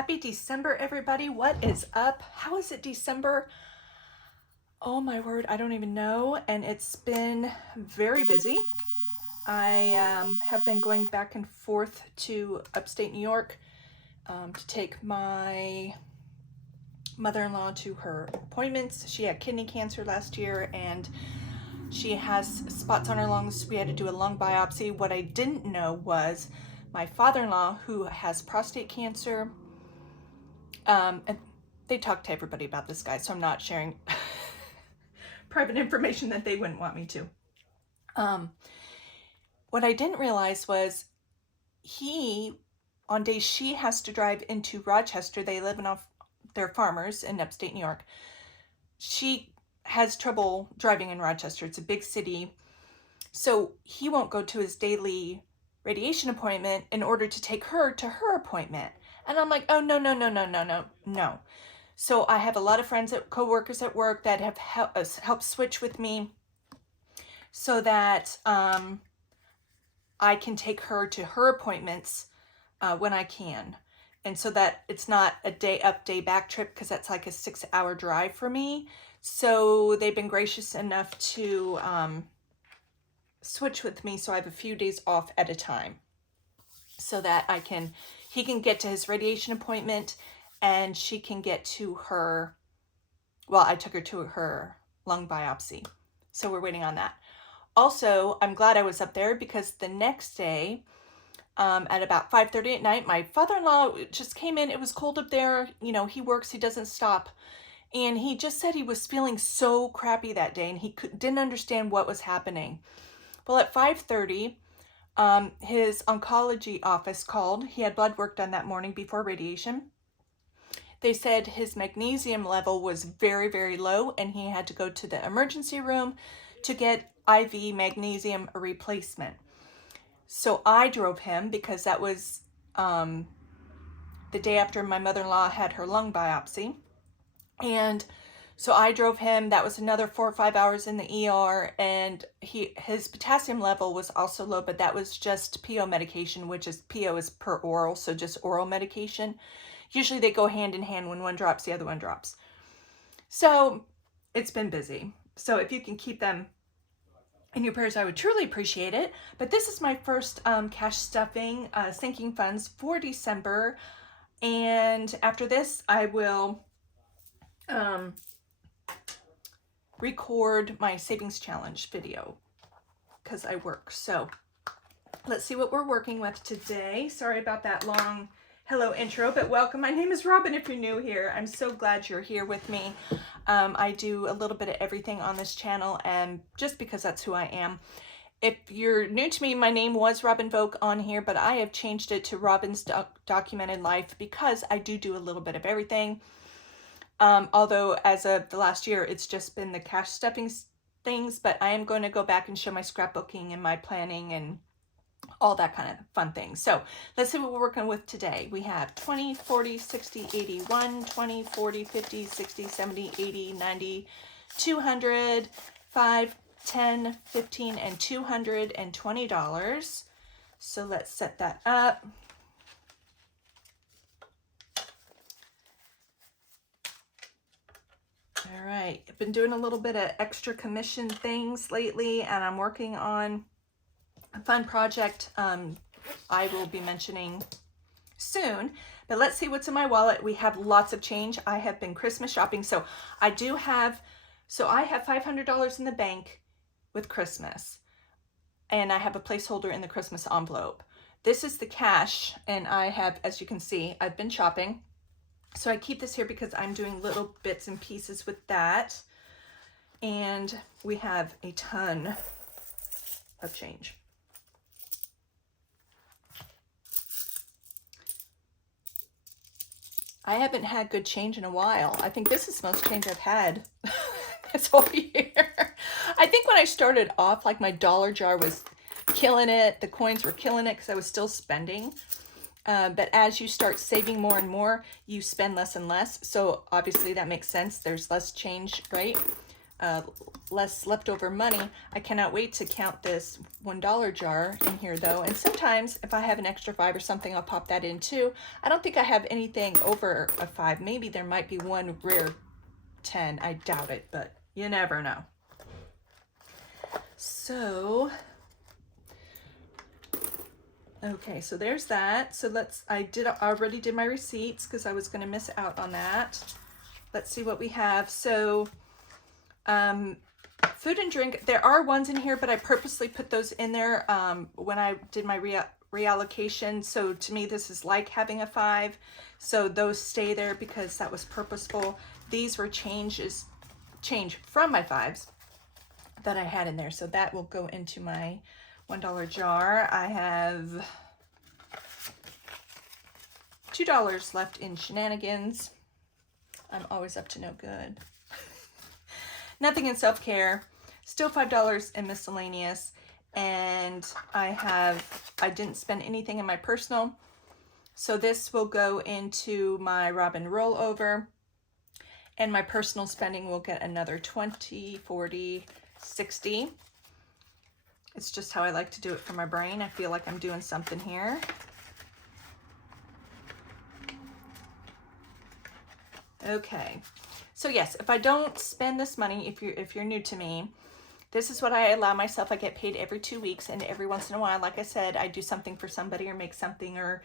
Happy December, everybody. What is up? How is it December? Oh my word, I don't even know. And it's been very busy. I have been going back and forth to upstate New York to take my mother-in-law to her appointments. She had kidney cancer last year and she has spots on her lungs. We had to do a lung biopsy. What I didn't know was my father-in-law, who has prostate cancer, and they talk to everybody about this guy, so I'm not sharing private information that they wouldn't want me to. What I didn't realize was on days she has to drive into Rochester, they live off, they're farmers in upstate New York. She has trouble driving in Rochester. It's a big city. So he won't go to his daily radiation appointment in order to take her to her appointment. And I'm like, oh, no. So I have a lot of friends, coworkers at work that have helped switch with me so that I can take her to her appointments when I can. And so that it's not a day up, day back trip, because that's like a 6-hour drive for me. So they've been gracious enough to switch with me, so I have a few days off at a time so that he can get to his radiation appointment and she can get to her, well, I took her to her lung biopsy. So we're waiting on that. Also, I'm glad I was up there because the next day, at about 5:30 at night, my father-in-law just came in. It was cold up there. You know, he works, he doesn't stop. And he just said he was feeling so crappy that day and he didn't understand what was happening. Well, at 5:30, his oncology office called. He had blood work done that morning before radiation. They said his magnesium level was very, very low and he had to go to the emergency room to get IV magnesium replacement. So I drove him because that was the day after my mother-in-law had her lung biopsy. And so I drove him. That was another 4 or 5 hours in the ER, and his potassium level was also low, but that was just PO medication, which is PO is per oral, so just oral medication. Usually they go hand in hand. When one drops, the other one drops. So it's been busy. So if you can keep them in your prayers, I would truly appreciate it. But this is my first cash stuffing, sinking funds for December. And after this, I will record my savings challenge video because I work. So let's see what we're working with today. Sorry about that long hello intro, but welcome. My name is Robin if you're new here. I'm so glad you're here with me. I do a little bit of everything on this channel, and just because that's who I am. If you're new to me, my name was Robin Vogue on here, but I have changed it to Robin's Documented Life because I do a little bit of everything. Although as of the last year, it's just been the cash stuffing things, but I am going to go back and show my scrapbooking and my planning and all that kind of fun things. So let's see what we're working with today. We have 20, 40, 60, 81, 20, 40, 50, 60, 70, 80, 90, 200, 5, 10, 15, and $220. So let's set that up. All right, I've been doing a little bit of extra commission things lately, and I'm working on a fun project I will be mentioning soon. But let's see what's in my wallet. We have lots of change. I have been Christmas shopping, so I have $500 in the bank with Christmas, and I have a placeholder in the Christmas envelope. This is the cash, and I have, as you can see, I've been shopping. So I keep this here because I'm doing little bits and pieces with that. And we have a ton of change. I haven't had good change in a while. I think this is the most change I've had this whole year. I think when I started off, like my dollar jar was killing it. The coins were killing it because I was still spending. But as you start saving more and more, you spend less and less. So obviously that makes sense. There's less change, right? less leftover money. I cannot wait to count this $1 jar in here though. And sometimes if I have an extra 5 or something, I'll pop that in too. I don't think I have anything over a 5. Maybe there might be one rare 10. I doubt it, but you never know. So, okay, so there's that. So I already did my receipts because I was going to miss out on that. Let's see what we have. So, food and drink, there are ones in here, but I purposely put those in there when I did my reallocation. So to me, this is like having a 5. So those stay there because that was purposeful. These were change from my 5s that I had in there. So that will go into my $1 jar. I have $2 left in shenanigans. I'm always up to no good. Nothing in self-care, still $5 in miscellaneous, and I didn't spend anything in my personal, so this will go into my Robin rollover, and my personal spending will get another 20, 40, 60. It's just how I like to do it for my brain. I feel like I'm doing something here. Okay. So yes, if I don't spend this money, if you're new to me, this is what I allow myself. I get paid every 2 weeks, and every once in a while, like I said, I do something for somebody or make something or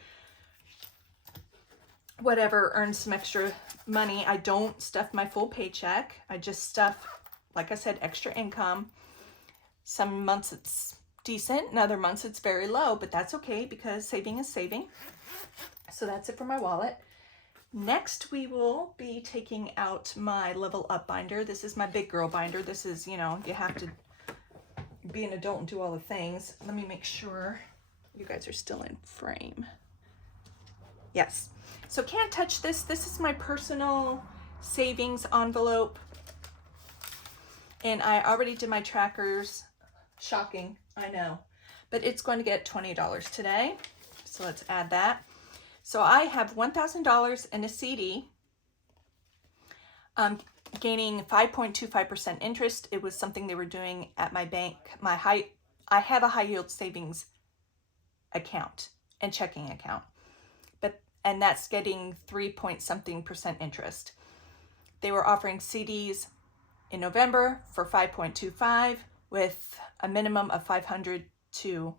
whatever, earn some extra money. I don't stuff my full paycheck. I just stuff, like I said, extra income. Some months it's decent, and other months it's very low, but that's okay because saving is saving. So that's it for my wallet. Next, we will be taking out my Level Up binder. This is my big girl binder. This is, you know, you have to be an adult and do all the things. Let me make sure you guys are still in frame. Yes. So can't touch this. This is my personal savings envelope. And I already did my trackers. Shocking, I know. But it's going to get $20 today. So let's add that. So I have $1,000 in a CD, gaining 5.25% interest. It was something they were doing at my bank. I have a high yield savings account and checking account, and that's getting 3-point-something% interest. They were offering CDs in November for 5.25 with a minimum of 500 to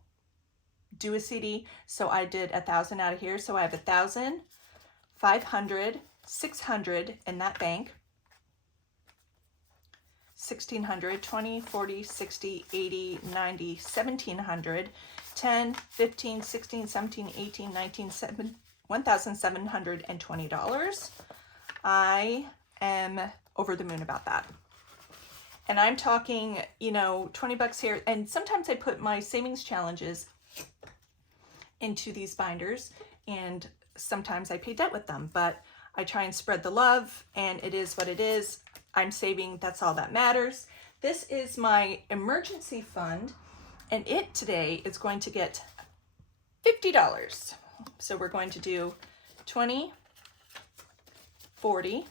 do a CD. So I did 1,000 out of here. So I have 1,000, 500, 600 in that bank. 1,600, 20, 40, 60, 80, 90, 1,700, 10, 15, 16, 17, 18, 19, $1,720. I am over the moon about that. And I'm talking, you know, 20 bucks here. And sometimes I put my savings challenges into these binders, and sometimes I pay debt with them, but I try and spread the love, and it is what it is. I'm saving, that's all that matters. This is my emergency fund, and it today is going to get $50. So we're going to do 20, 40,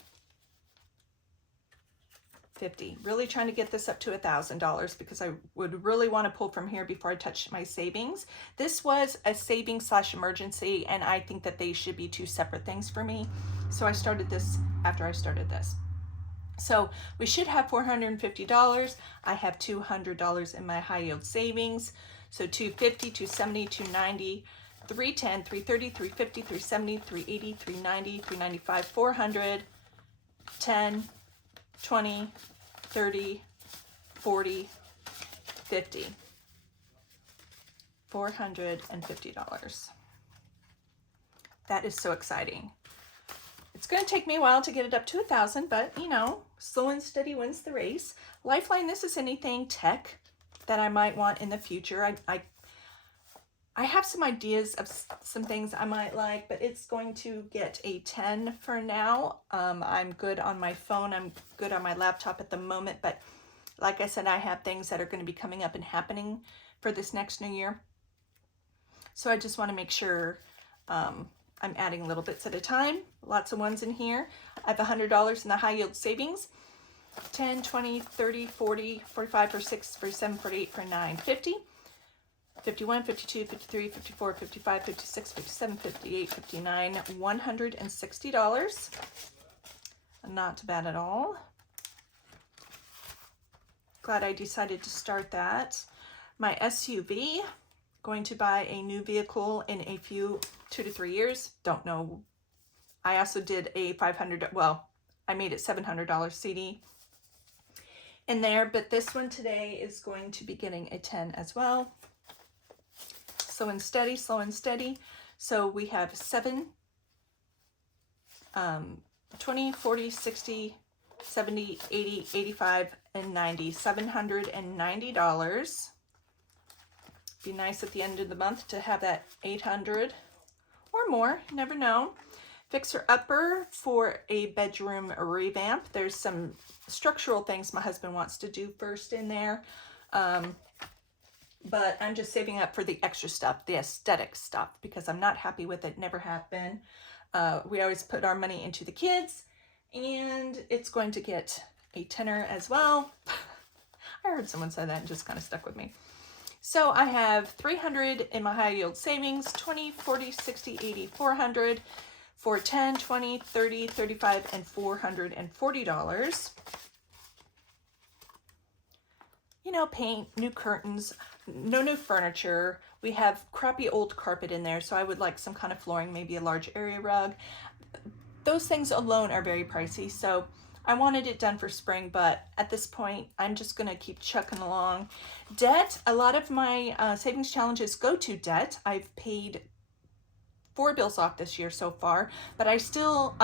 50. Really trying to get this up to $1,000 because I would really want to pull from here before I touch my savings. This was a savings / emergency, and I think that they should be two separate things for me. So I started this after I started this. So we should have $450. I have $200 in my high yield savings. So $250, $270, $290, $310, $330, $350, $370, $380, $390, $395, $400, $10, $20, $30, $40, $50. $450. That is so exciting. It's going to take me a while to get it up to 1,000, but you know, slow and steady wins the race. Lifeline, this is anything tech that I might want in the future. I have some ideas of some things I might like, but it's going to get a 10 for now. I'm good on my phone. I'm good on my laptop at the moment, but like I said, I have things that are going to be coming up and happening for this next new year. So I just want to make sure I'm adding little bits at a time. Lots of ones in here. I have $100 in the high yield savings. 10, 20, 30, 40, 45, 46, 47, 48, 49, 50, 51, 52, 53, 54, 55, 56, 57, 58, 59, $160. Not bad at all. Glad I decided to start that. My SUV, going to buy a new vehicle in a few 2 to 3 years. Don't know. I also did a $500, well, I made it $700 CD in there, but this one today is going to be getting a 10 as well. Slow and steady, slow and steady. So we have 7, 20, 40, 60, 70, 80, 85, and 90. $790. Be nice at the end of the month to have that 800 or more, you never know. Fixer upper for a bedroom revamp. There's some structural things my husband wants to do first in there. But I'm just saving up for the extra stuff, the aesthetic stuff, because I'm not happy with it, never have been. We always put our money into the kids, and it's going to get a tenner as well. I heard someone say that and just kind of stuck with me. So I have 300 in my high yield savings, 20, 40, 60, 80, 400 for 10, 20, 30, 35, and $440. You know, paint, new curtains, no new furniture. We have crappy old carpet in there, so I would like some kind of flooring, maybe a large area rug. Those things alone are very pricey, so I wanted it done for spring, but at this point, I'm just gonna keep chucking along. Debt, a lot of my savings challenges go to debt. I've paid 4 bills off this year so far, but I still,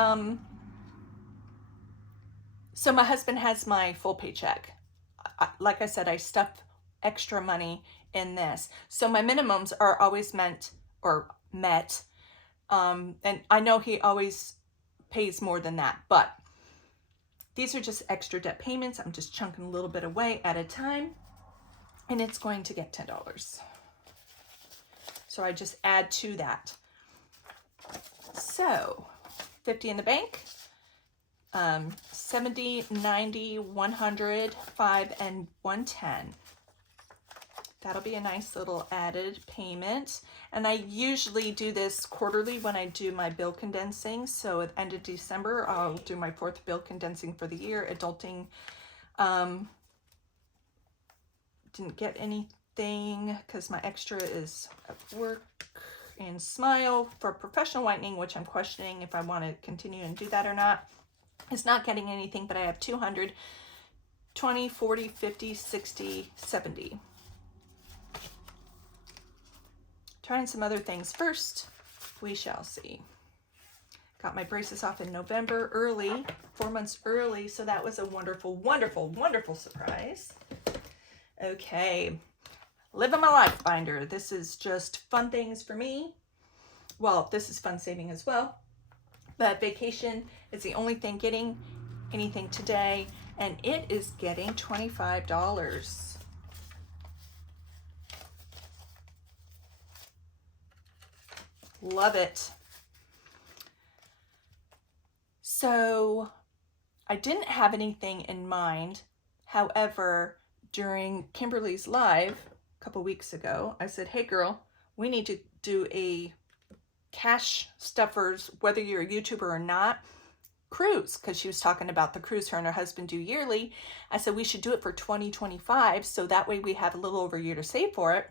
so my husband has my full paycheck. Like I said, I stuff extra money in this. So my minimums are always met. And I know he always pays more than that, but these are just extra debt payments. I'm just chunking a little bit away at a time, and it's going to get $10. So I just add to that. So 50 in the bank, 70, 90, 100, 5, and 110. That'll be a nice little added payment. And I usually do this quarterly when I do my bill condensing. So at the end of December, I'll do my 4th bill condensing for the year. Adulting, didn't get anything because my extra is at work. And Smile for professional whitening, which I'm questioning if I want to continue and do that or not. It's not getting anything, but I have 200, 20, 40, 50, 60, 70. Trying some other things first. We shall see. Got my braces off in November early, 4 months early, so that was a wonderful, wonderful, wonderful surprise. Okay, living my life binder. This is just fun things for me. Well, this is fun saving as well. But vacation is the only thing getting anything today, and it is getting $25. Love it. So I didn't have anything in mind. However, during Kimberly's live a couple weeks ago, I said, hey girl, we need to do a cash stuffers, whether you're a YouTuber or not, cruise, because she was talking about the cruise her and her husband do yearly. I said we should do it for 2025, so that way we have a little over a year to save for it.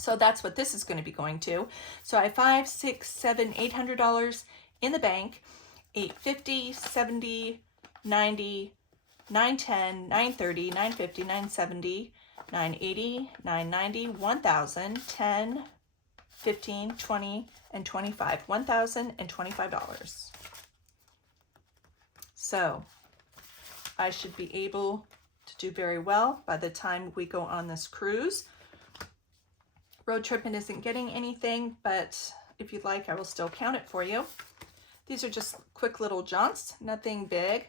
So that's what this is going to be going to. So I have $500, $600, $700, $800 in the bank. $850, $70, $90, $910, $930, $950, $970, $980, $990, $1,000, $10, $15, $20, and $25. $1,025. So I should be able to do very well by the time we go on this cruise. Road tripping isn't getting anything, but if you'd like, I will still count it for you. These are just quick little jaunts, nothing big.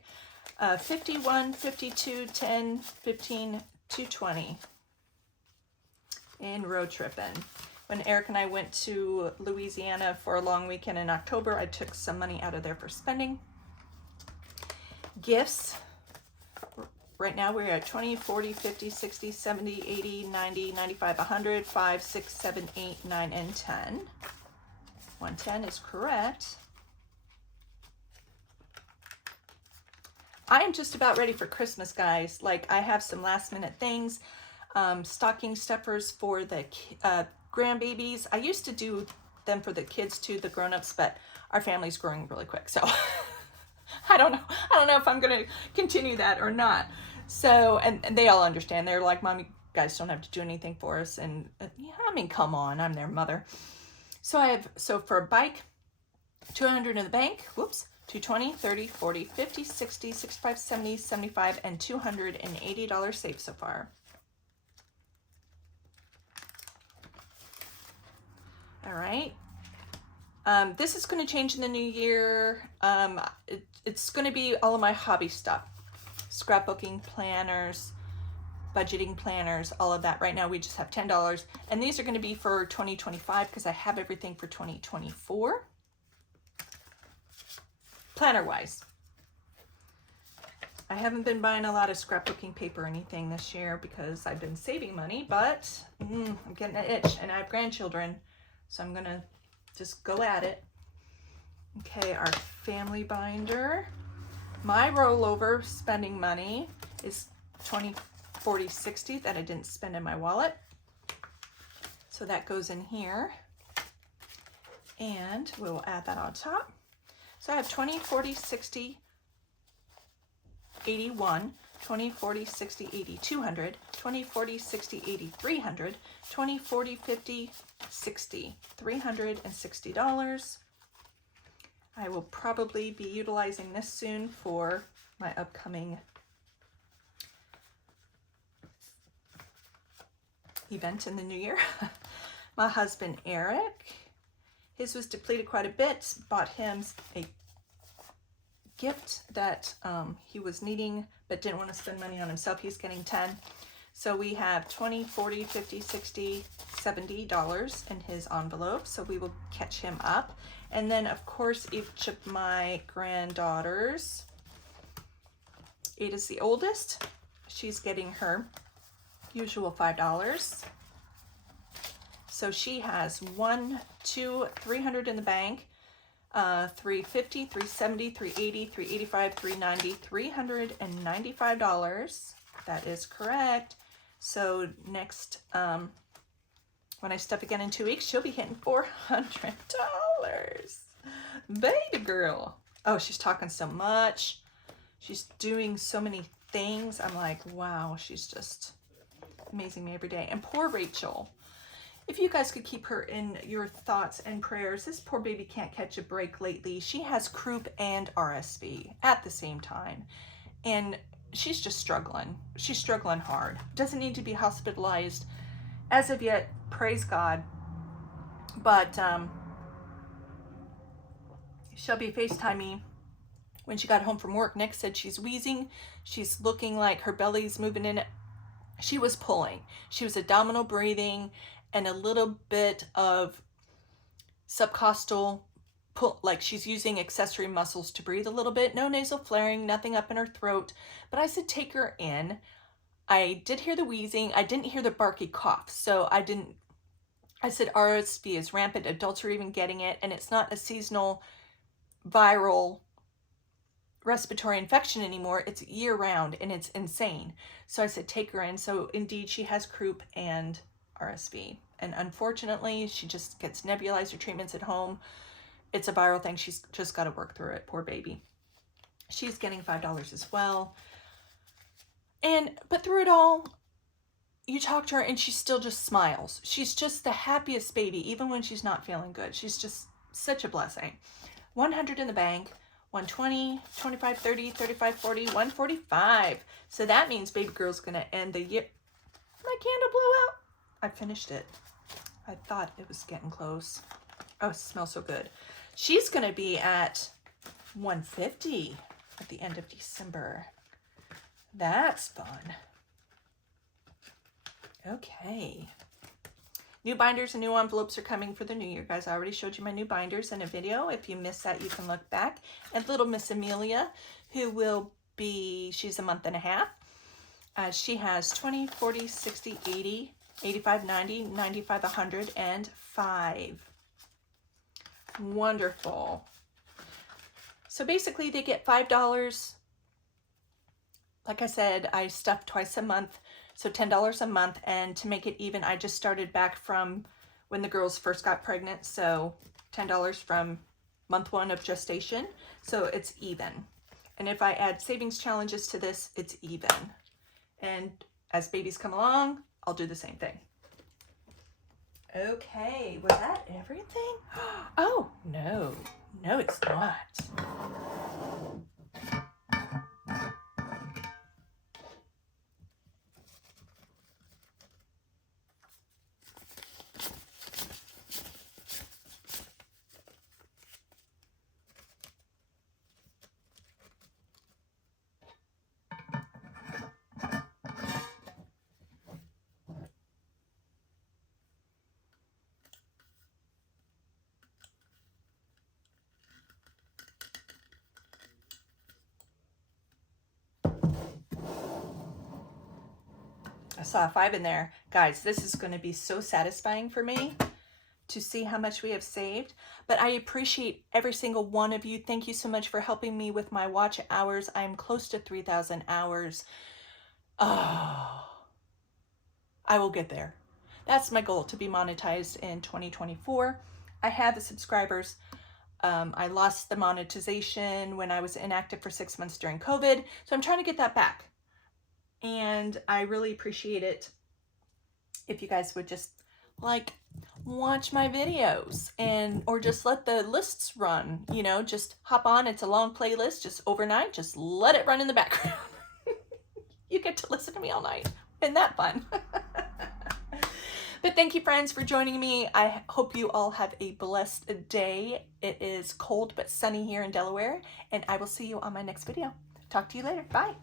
51, 52, 10, 15, 220 in road tripping. When Eric and I went to Louisiana for a long weekend in October, I took some money out of there for spending. Gifts, right now we're at 20, 40, 50, 60, 70, 80, 90, 95, 100, 5, 6, 7, 8, 9, and 10. 110 is correct. I am just about ready for Christmas, guys. Like, I have some last minute things. Stocking stuffers for the grandbabies. I used to do them for the kids too, the grown-ups, but our family's growing really quick, so I don't know if I'm gonna continue that or not. So, and they all understand. They're like, Mom, you guys don't have to do anything for us. And yeah, I mean, come on, I'm their mother. So for a bike, 200 in the bank, whoops, 220, 30, 40, 50, 60, 65, 70, 75, and $280 saved so far. All right. This is going to change in the new year. It's going to be all of my hobby stuff. Scrapbooking planners, budgeting planners, all of that. Right now we just have $10. And these are going to be for 2025 because I have everything for 2024. Planner-wise. I haven't been buying a lot of scrapbooking paper or anything this year because I've been saving money, but I'm getting an itch and I have grandchildren. So I'm gonna just go at it. Okay, our family binder. My rollover spending money is 20, 40, 60 that I didn't spend in my wallet. So that goes in here. And we will add that on top. So I have 20, 40, 60, 81, 20, 40, 60, 80, 200, 20, 40, 60, 80, 300, 20, 40, 50, 60, $360. I will probably be utilizing this soon for my upcoming event in the new year. My husband, Eric, his was depleted quite a bit. Bought him a gift that he was needing but didn't want to spend money on himself. He's getting 10. So we have 20, 40, 50, 60, $70 in his envelope. So we will catch him up. And then of course each of my granddaughters, Ada's the oldest. She's getting her usual $5. So she has 1, 2, 300 in the bank, 350, 370, 380, 385, 390, $395. That is correct. So next, when I step again in 2 weeks, she'll be hitting $400. Baby girl. Oh, she's talking so much. She's doing so many things. I'm like, wow, she's just amazing me every day. And poor Rachel. If you guys could keep her in your thoughts and prayers. This poor baby can't catch a break lately. She has croup and RSV at the same time. And she's just struggling. She's struggling hard. Doesn't need to be hospitalized as of yet, praise God. But she'll be FaceTiming when she got home from work. Nick said she's wheezing. She's looking like her belly's moving in it. She was pulling. She was abdominal breathing and a little bit of subcostal pull, like she's using accessory muscles to breathe a little bit. No nasal flaring, nothing up in her throat. But I said, take her in. I did hear the wheezing. I didn't hear the barky cough. So I said RSV is rampant. Adults are even getting it. And it's not a seasonal viral respiratory infection anymore. It's year round and it's insane. So I said, take her in. So indeed she has croup and RSV. And unfortunately, she just gets nebulizer treatments at home. It's a viral thing. She's just got to work through it. Poor baby. She's getting $5 as well. But through it all, you talk to her and she still just smiles. She's just the happiest baby, even when she's not feeling good. She's just such a blessing. 100 in the bank, 120, 25, 30, 35, 40, 145. So that means baby girl's going to end the year. My candle blew out. I finished it. I thought it was getting close. Oh, it smells so good. She's going to be at 150 at the end of December. That's fun. Okay. New binders and new envelopes are coming for the new year, guys. I already showed you my new binders in a video. If you missed that, you can look back. And little Miss Amelia, who will be, she's a month and a half. She has 20, 40, 60, 80, 85, 90, 95, 100, and 5. Wonderful. So basically they get $5. Like I said, I stuff twice a month, so $10 a month. And to make it even, I just started back from when the girls first got pregnant. So $10 from month 1 of gestation. So it's even. And if I add savings challenges to this, it's even. And as babies come along, I'll do the same thing. Okay, was that everything? Oh, no. No, it's not. I saw a 5 in there. Guys, this is going to be so satisfying for me to see how much we have saved. But I appreciate every single one of you. Thank you so much for helping me with my watch hours. I'm close to 3,000 hours. Oh, I will get there. That's my goal, to be monetized in 2024. I have the subscribers. I lost the monetization when I was inactive for 6 months during COVID. So I'm trying to get that back. And I really appreciate it if you guys would just like watch my videos and or just let the lists run, you know, just hop on. It's a long playlist, just overnight, just let it run in the background. You get to listen to me all night. Isn't that fun? But thank you, friends, for joining me. I hope you all have a blessed day. It is cold but sunny here in Delaware, and I will see you on my next video. Talk to you later. Bye.